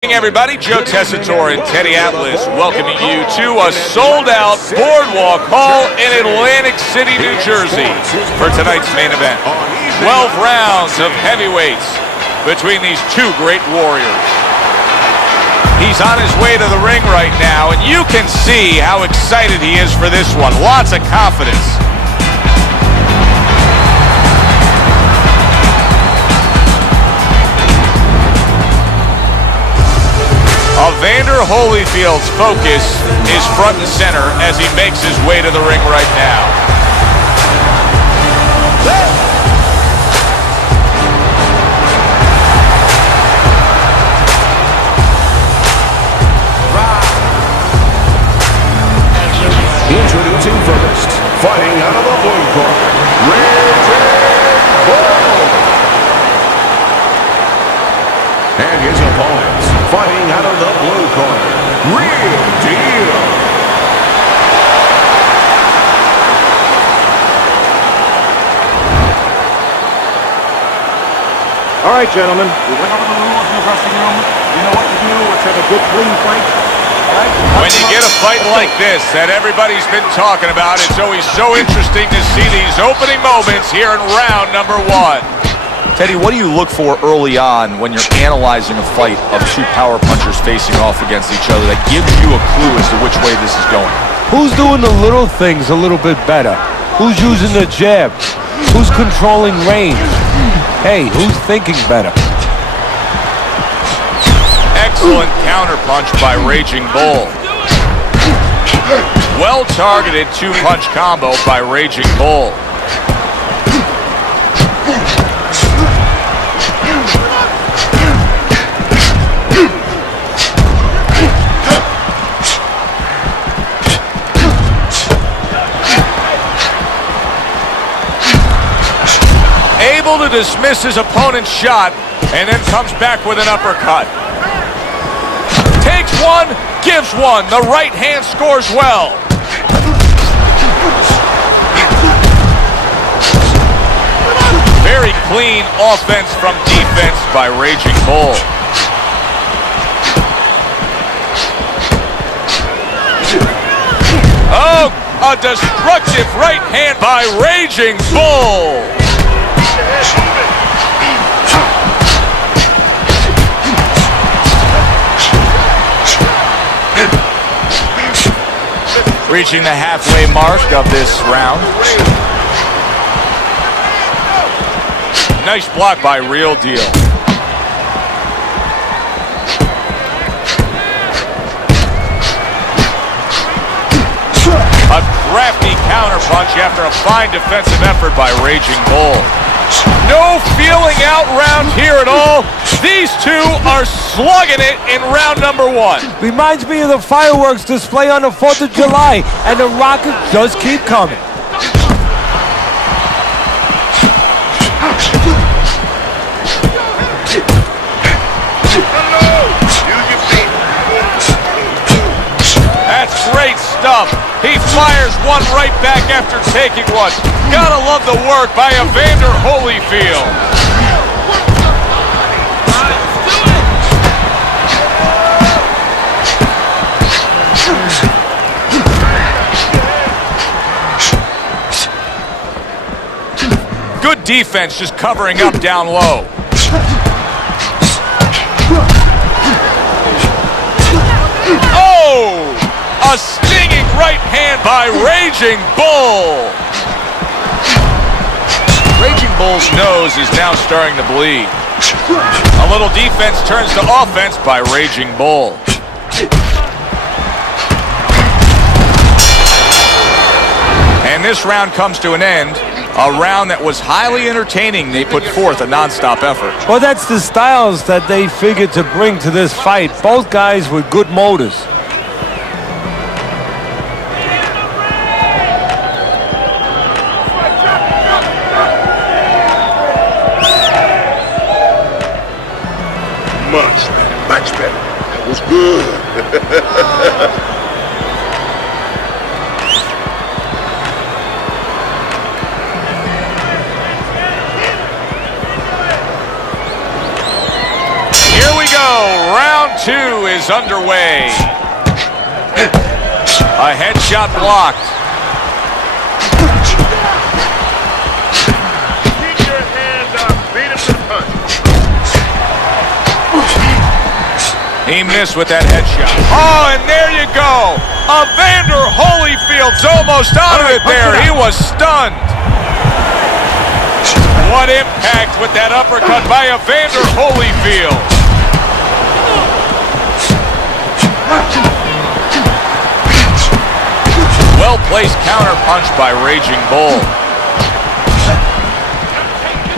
Everybody, Joe Tessitore and Teddy Atlas welcoming you to a sold-out Boardwalk Hall in Atlantic City, New Jersey for tonight's main event. 12 rounds of heavyweights between these two great warriors. He's on his way to the ring right now, and you can see how excited he is for this one. Lots of confidence. Evander Holyfield's focus is front and center as he makes his way to the ring right now. Introducing first, fighting out of the blue corner, and his opponents, fighting out of the blue corner, Real Deal. All right, gentlemen, we went over the rules in the dressing room. You know what to do. Let's have a good, clean fight. Right? When you get a fight like this that everybody's been talking about, it's always so interesting to see these opening moments here in round number one. Teddy, what do you look for early on when you're analyzing a fight of two power punchers facing off against each other that gives you a clue as to which way this is going? Who's doing the little things a little bit better? Who's using the jab? Who's controlling range? Hey, who's thinking better? Excellent counterpunch by Raging Bull. Well-targeted two-punch combo by Raging Bull. Able to dismiss his opponent's shot and then comes back with an uppercut. Takes one, gives one. The right hand scores well. Very clean offense from defense by Raging Bull. Oh, a destructive right hand by Raging Bull. Reaching the halfway mark of this round. Nice block by Real Deal. A crafty counterpunch after a fine defensive effort by Raging Bull. No feeling out round here at all. These two are slugging it in round number one. Reminds me of the fireworks display on the 4th of July, and the rockets just keep coming. That's great stuff. He fires one right back after taking one. Gotta love the work by Evander Holyfield. Good defense just covering up down low. Oh! A stinging right hand by Raging Bull. Raging Bull's nose is now starting to bleed. A little defense turns to offense by Raging Bull. And this round comes to an end. A round that was highly entertaining. They put forth a non-stop effort. Well, that's the styles that they figured to bring to this fight. Both guys with good motors. Much better. That was good. 2 is underway. A headshot blocked. Keep your hands up. Beat him to the punch. He missed with that headshot. Oh, and there you go. Evander Holyfield's almost out of it there. He was stunned. What impact with that uppercut by Evander Holyfield. Well-placed counter punch by Raging Bull.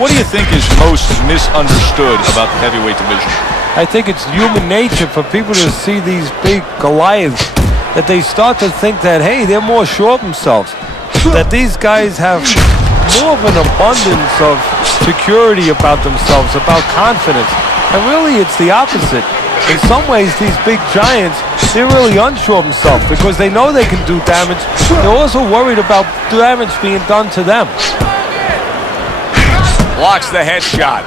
What do you think is most misunderstood about the heavyweight division? I think it's human nature for people to see these big Goliaths that they start to think that, hey, they're more sure of themselves. That these guys have more of an abundance of security about themselves, about confidence. And really, it's the opposite. In some ways, these big giants, they're really unsure of themselves because they know they can do damage. They're also worried about damage being done to them. Blocks the headshot.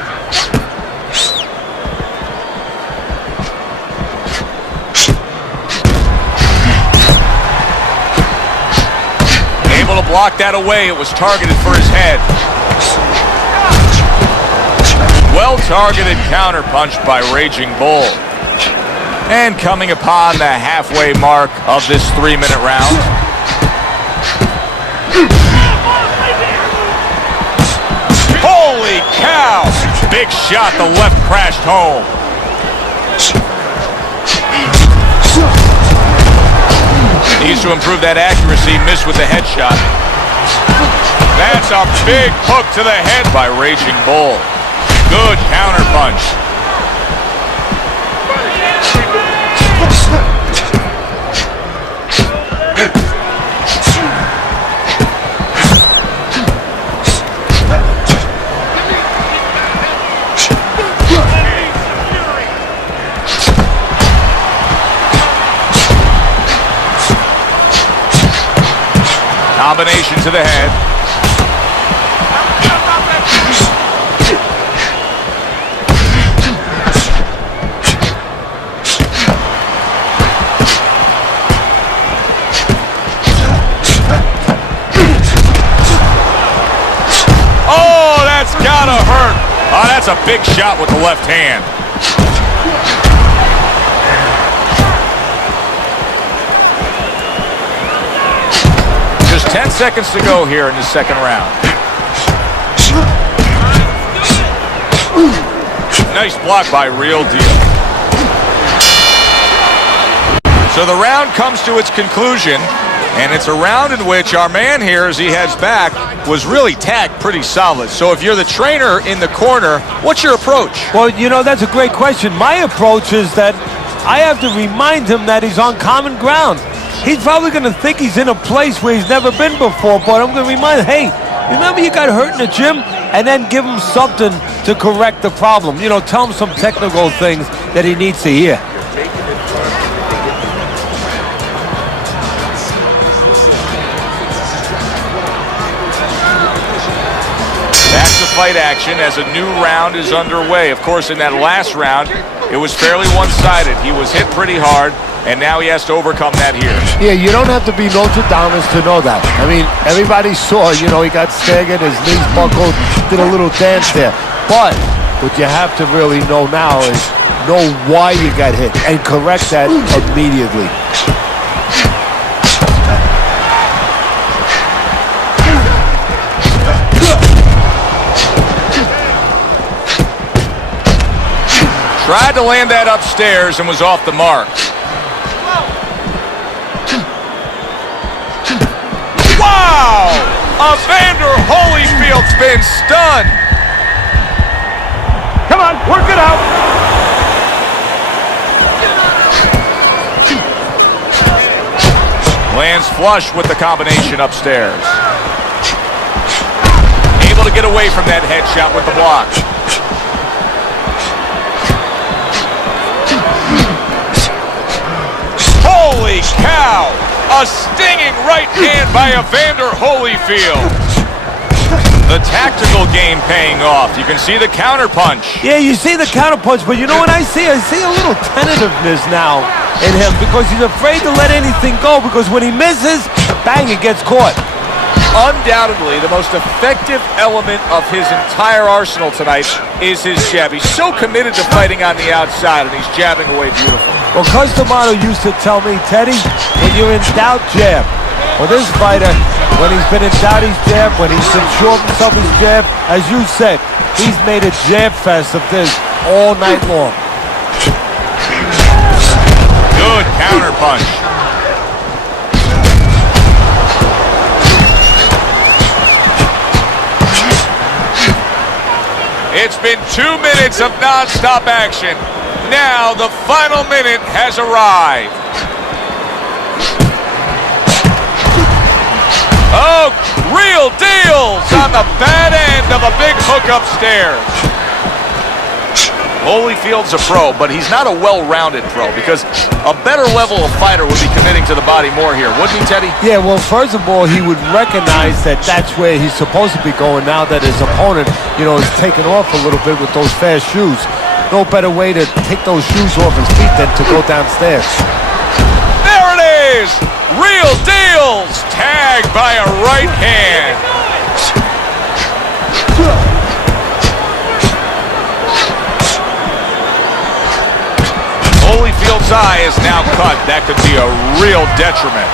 Able to block that away. It was targeted for his head. Well-targeted counterpunch by Raging Bull. And coming upon the halfway mark of this 3-minute round. Holy cow! Big shot, the left crashed home. Needs to improve that accuracy, missed with the headshot. That's a big hook to the head by Raging Bull. Good counter punch. Combination to the head. Oh, that's gotta hurt. Oh, that's a big shot with the left hand. Just 10 seconds to go here in the second round. Nice block by Real Deal. So the round comes to its conclusion, and it's a round in which our man here, as he heads back, was really tagged pretty solid. So if you're the trainer in the corner, what's your approach? Well, you know, that's a great question. My approach is that I have to remind him that he's on common ground. He's probably going to think he's in a place where he's never been before, but I'm going to remind him, hey, remember you got hurt in the gym? And then give him something to correct the problem. You know, tell him some technical things that he needs to hear. Back to fight action as a new round is underway. Of course, in that last round, it was fairly one-sided. He was hit pretty hard, and now he has to overcome that here. Yeah, you don't have to be Notre Dame to know that. I mean, everybody saw, you know, he got staggered, his knees buckled, did a little dance there. But what you have to really know now is know why you got hit and correct that immediately. Tried to land that upstairs and was off the mark. Wow! Evander Holyfield's been stunned. Come on, work it out. Lands flush with the combination upstairs. Able to get away from that headshot with the block. Holy cow! A stinging right hand by Evander Holyfield. The tactical game paying off. You can see the counter punch. Yeah, you see the counter punch, but you know what I see? I see a little tentativeness now in him because he's afraid to let anything go because when he misses, bang, it gets caught. Undoubtedly, the most effective element of his entire arsenal tonight is his jab. He's so committed to fighting on the outside, and he's jabbing away beautiful. Well, Customato used to tell me, Teddy, when you're in doubt, jab. Well, this fighter, when he's been in doubt, he's jab. When he's been sure of himself, he's jab. As you said, he's made a jab fest of this all night long. Good counter punch. It's been 2 minutes of non-stop action. Now the final minute has arrived. Oh, real deals on the bad end of a big hook upstairs. Holyfield's a pro, but he's not a well-rounded pro because a better level of fighter would be committing to the body more here, wouldn't he, Teddy? Yeah, well, first of all, he would recognize that that's where he's supposed to be going now that his opponent, is taking off a little bit with those fast shoes. No better way to take those shoes off his feet than to go downstairs. There it is! Real deals! Tagged by a right hand. Holyfield's eye is now cut. That could be a real detriment.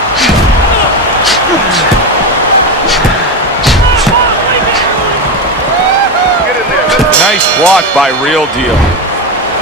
Nice block by Real Deal.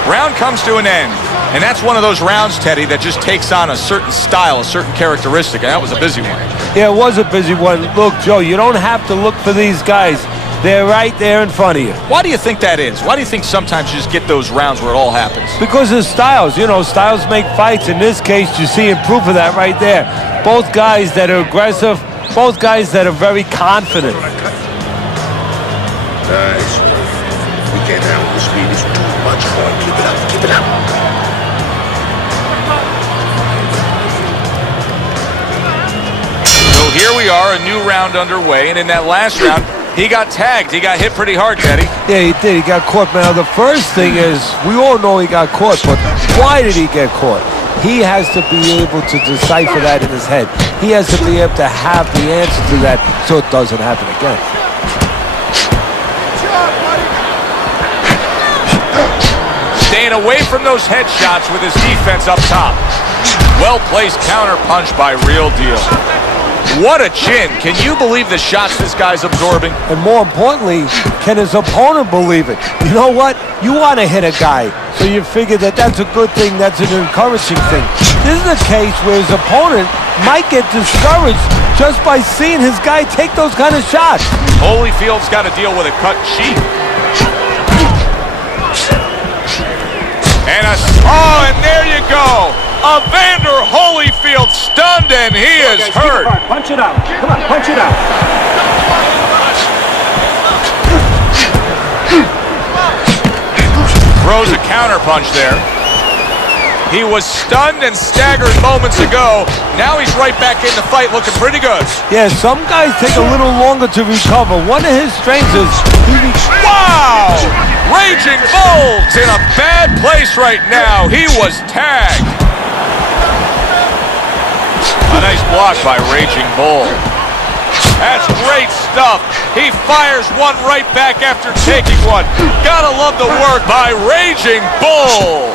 Round comes to an end. And that's one of those rounds, Teddy, that just takes on a certain style, a certain characteristic, and that was a busy one. Yeah, it was a busy one. Look, Joe, you don't have to look for these guys. They're right there in front of you. Why do you think that is? Why do you think sometimes you just get those rounds where it all happens? Because of styles. Styles make fights. In this case, you see proof of that right there. Both guys that are aggressive, both guys that are very confident. Nice. We can't handle the speed. It's too much fun. Keep it up. Keep it up. So here we are, a new round underway, and in that last round, he got tagged. He got hit pretty hard, Teddy. Yeah, he did. He got caught. Now, the first thing is, we all know he got caught, but why did he get caught? He has to be able to decipher that in his head. He has to be able to have the answer to that so it doesn't happen again. Staying away from those headshots with his defense up top. Well-placed counter punch by Real Deal. What a chin. Can you believe the shots this guy's absorbing? And more importantly, can his opponent believe it? You know what? You want to hit a guy, so you figure that that's a good thing, that's an encouraging thing. This is a case where his opponent might get discouraged just by seeing his guy take those kind of shots. Holyfield's got to deal with a cut cheek. And there you go. Evander Holyfield stunned, and he is hurt. Punch it out. Come on, punch it out. Throws a counter punch there. He was stunned and staggered moments ago. Now he's right back in the fight looking pretty good. Yeah, some guys take a little longer to recover. One of his strengths is wow! Raging Bull's in a bad place right now. He was tagged. A nice block by Raging Bull. That's great stuff. He fires one right back after taking one. Gotta love the work by Raging Bull.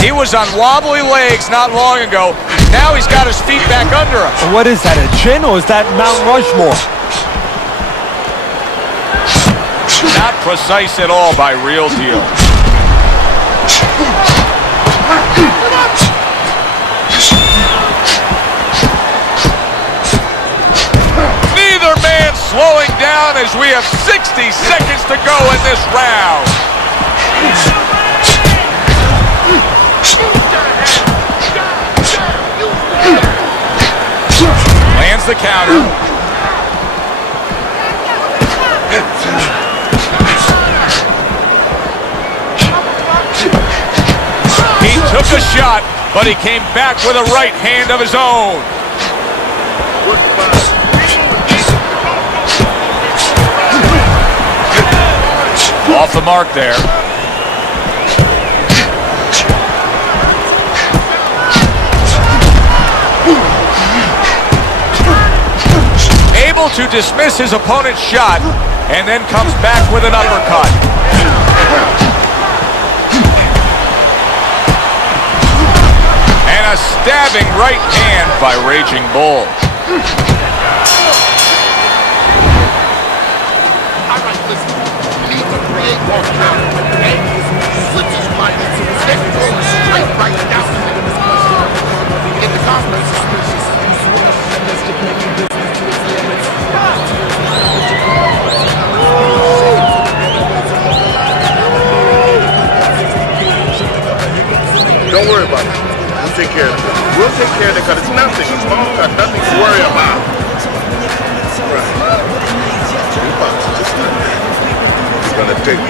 He was on wobbly legs not long ago. Now he's got his feet back under him. What is that, a chin or is that Mount Rushmore? Not precise at all by Real Deal. Neither man slowing down as we have 60 seconds to go in this round. Lands the counter. He took a shot, but he came back with a right hand of his own. Off the mark there. Able to dismiss his opponent's shot and then comes back with an uppercut. And a stabbing right hand by Raging Bull. Don't worry about it. We'll take care of it. We'll take care of it because it's nothing. A small cut, nothing to worry about. Right. It's gonna take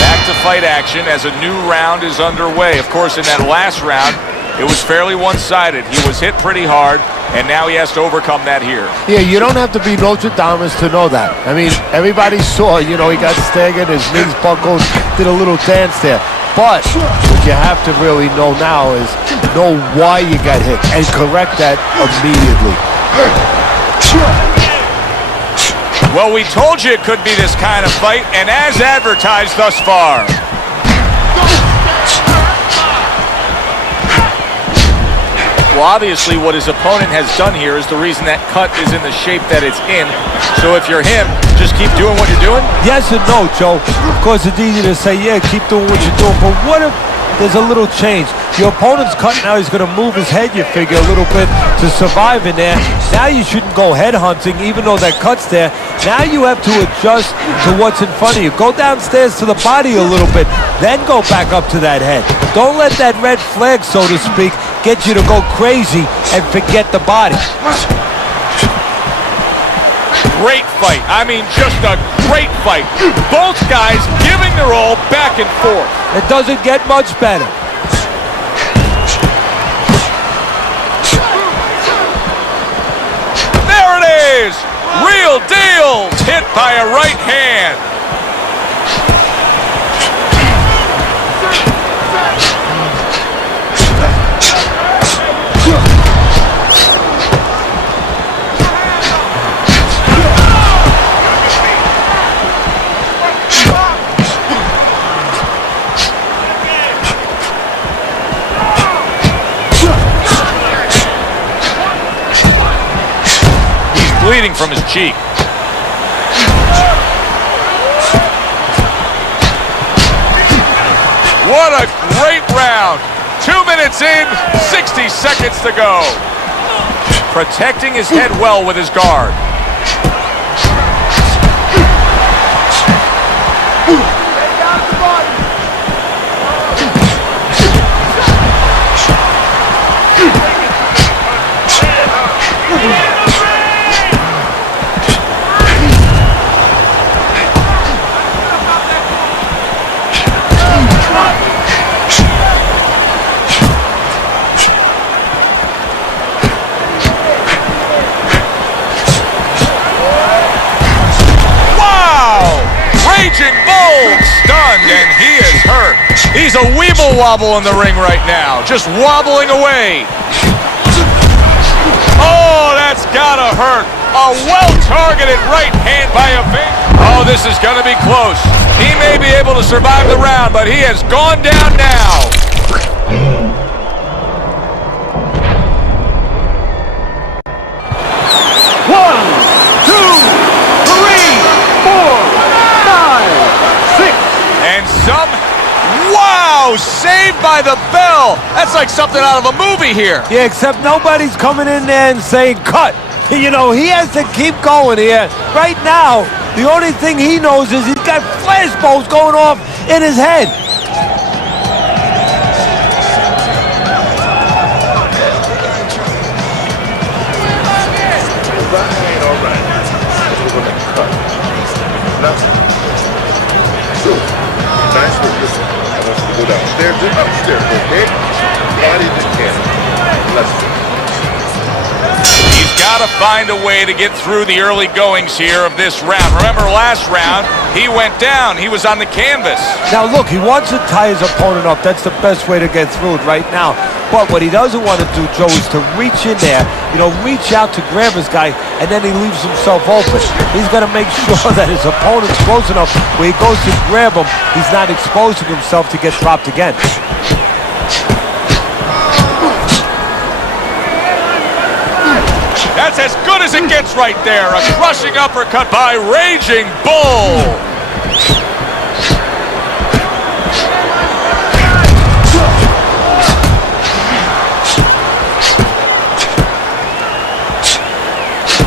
Back to fight action as a new round is underway. Of course, in that last round, it was fairly one-sided. He was hit pretty hard, and now he has to overcome that here. Yeah, you don't have to be Nostradamus to know that. I mean, everybody saw, he got staggered, his knees buckled, did a little dance there. But what you have to really know now is know why you got hit and correct that immediately. Well, we told you it could be this kind of fight, and as advertised thus far. Well, obviously, what his opponent has done here is the reason that cut is in the shape that it's in. So if you're him, just keep doing what you're doing? Yes and no, Joe. Of course, it's easy to say, yeah, keep doing what you're doing. But what if there's a little change? Your opponent's cut now. He's going to move his head, you figure, a little bit to survive in there. Now you shouldn't go head hunting, even though that cut's there. Now you have to adjust to what's in front of you. Go downstairs to the body a little bit, then go back up to that head. Don't let that red flag, so to speak, get you to go crazy and forget the body. Great fight. I mean, just a great fight. Both guys giving their all back and forth. It doesn't get much better. There it is. Real deal. Hit by a right hand. Bleeding from his cheek. What a great round. 2 minutes in, 60 seconds to go. Protecting his head well with his guard. Raging Bull stunned, and he is hurt. He's a weeble wobble in the ring right now, just wobbling away. Oh, that's gotta hurt. A well-targeted right hand by Evander. Oh, this is gonna be close. He may be able to survive the round, but he has gone down now. One, two, three, four, 5, 6. And wow, saved by the bell. That's like something out of a movie here. Yeah, except nobody's coming in there and saying cut. He has to keep going here. Right now, the only thing he knows is he's got flashbulbs going off in his head. Nice work. Listen, I want you to go downstairs and upstairs, okay? Body the can. Let's go. He's got Gotta find a way to get through the early goings here of this round. Remember last round, he went down. He was on the canvas. Now look, he wants to tie his opponent up. That's the best way to get through it right now. But what he doesn't want to do, Joe, is to reach in there, reach out to grab his guy, and then he leaves himself open. He's got to make sure that his opponent's close enough where he goes to grab him, he's not exposing himself to get dropped again. That's as good as it gets right there. A crushing uppercut by Raging Bull.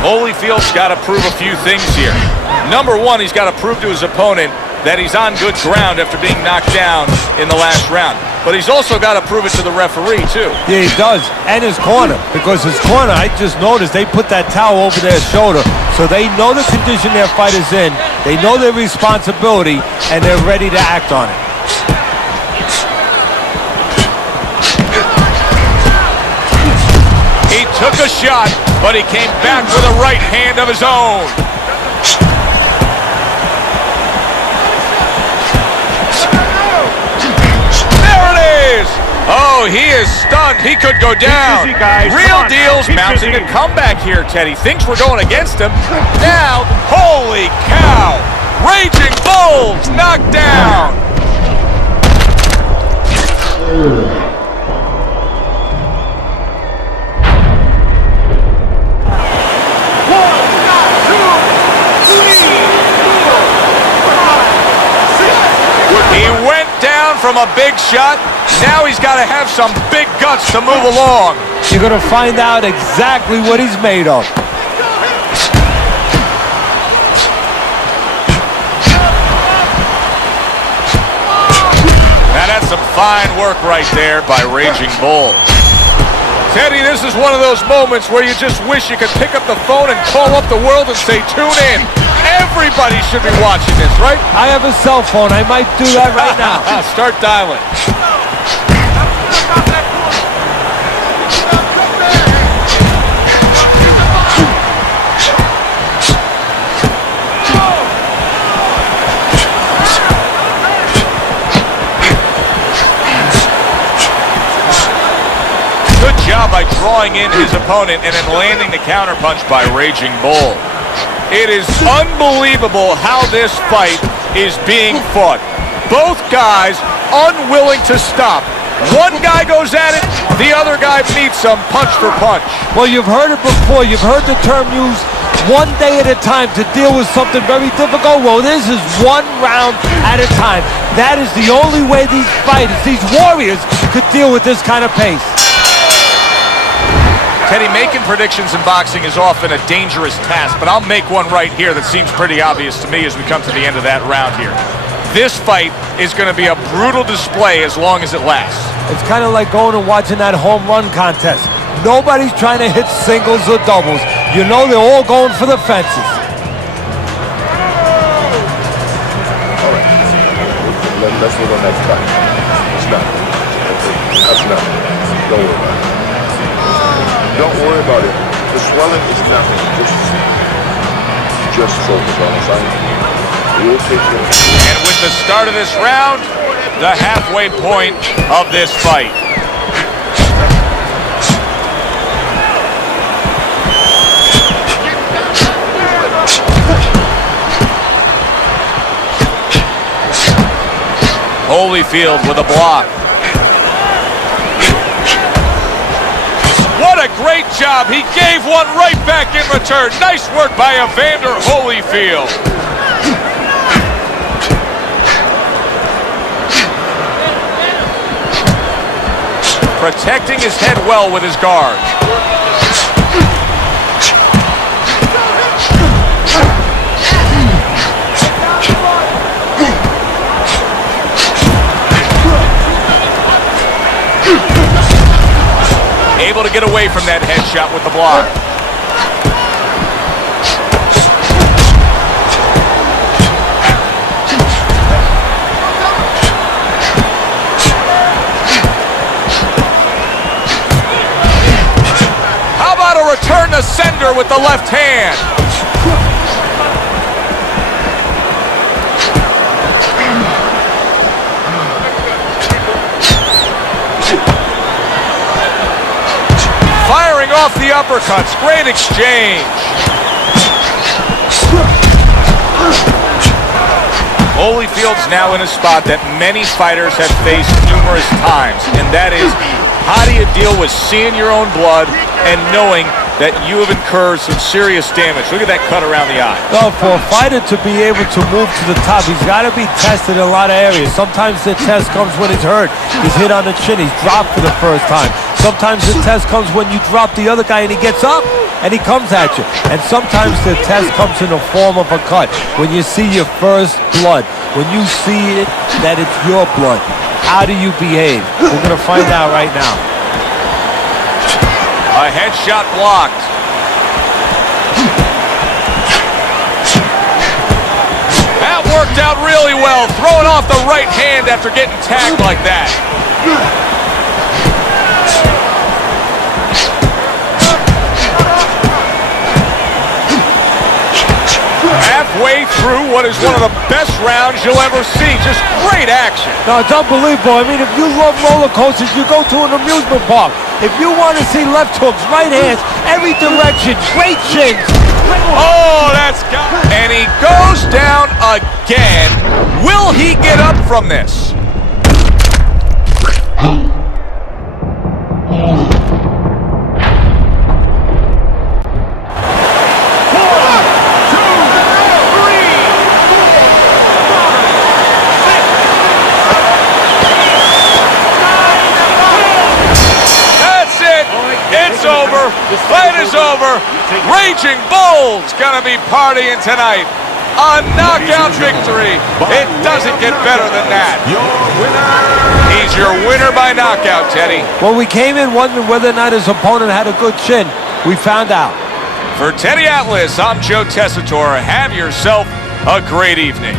Holyfield's got to prove a few things here. Number one, he's got to prove to his opponent that he's on good ground after being knocked down in the last round. But he's also got to prove it to the referee, too. Yeah, he does. And his corner. Because his corner, I just noticed, they put that towel over their shoulder. So they know the condition their fight is in. They know their responsibility, and they're ready to act on it. He took a shot, but he came back with a right hand of his own. Oh, he is stunned. He could go down. Real deal's mounting a comeback here, Teddy. Things were going against him. Now, holy cow. Raging Bull's knocked down. He went down from a big shot. Now he's got to have some big guts to move along. You're going to find out exactly what he's made of. Now that's some fine work right there by Raging Bull. Teddy, this is one of those moments where you just wish you could pick up the phone and call up the world and say, tune in. Everybody should be watching this, right? I have a cell phone. I might do that right now. Start dialing. Good job by drawing in his opponent and then landing the counterpunch by Raging Bull. It is unbelievable how this fight is being fought. Both guys unwilling to stop. One guy goes at it, the other guy meets him punch for punch. Well, you've heard it before. You've heard the term used, one day at a time to deal with something very difficult. Well, this is one round at a time. That is the only way these fighters, these warriors, could deal with this kind of pace. Teddy, making predictions in boxing is often a dangerous task, but I'll make one right here that seems pretty obvious to me as we come to the end of that round here. This fight is going to be a brutal display as long as it lasts. It's kind of like going and watching that home run contest. Nobody's trying to hit singles or doubles. You know they're all going for the fences. All right. Let's move on next fight. It's nothing. That's nothing. Don't worry about it. Don't worry about it. The swelling is nothing. Just focus on it. We'll take care of it. And with the start of this round, the halfway point of this fight. Holyfield with a block. What a great job. He gave one right back in return. Nice work by Evander Holyfield. Protecting his head well with his guard. Able to get away from that headshot with the block. How about how to return the sender with the left hand. Firing off the uppercuts. Great exchange. Holyfield's now in a spot that many fighters have faced numerous times, and that is, how do you deal with seeing your own blood and knowing that you have incurred some serious damage? Look at that cut around the eye. Well, for a fighter to be able to move to the top, he's got to be tested in a lot of areas. Sometimes the test comes when he's hurt. He's hit on the chin. He's dropped for the first time. Sometimes the test comes when you drop the other guy and he gets up and he comes at you. And sometimes the test comes in the form of a cut. When you see your first blood, when you see it, that it's your blood, how do you behave? We're going to find out right now. A headshot blocked. That worked out really well. Throwing off the right hand after getting tagged like that. Halfway through what is one of the best rounds you'll ever see. Just great action. No, it's unbelievable. I mean, if you love roller coasters, you go to an amusement park. If you want to see left hooks, right hands, every direction, great shins. Oh, that's got it. And he goes down again. Will he get up from this? It's over. Fight is over. Raging Bull's gonna be partying tonight. A knockout victory. It doesn't get better than that. Your winner. He's your winner by knockout, Teddy. Well, we came in wondering whether or not his opponent had a good chin. We found out. For Teddy Atlas, I'm Joe Tessitore. Have yourself a great evening.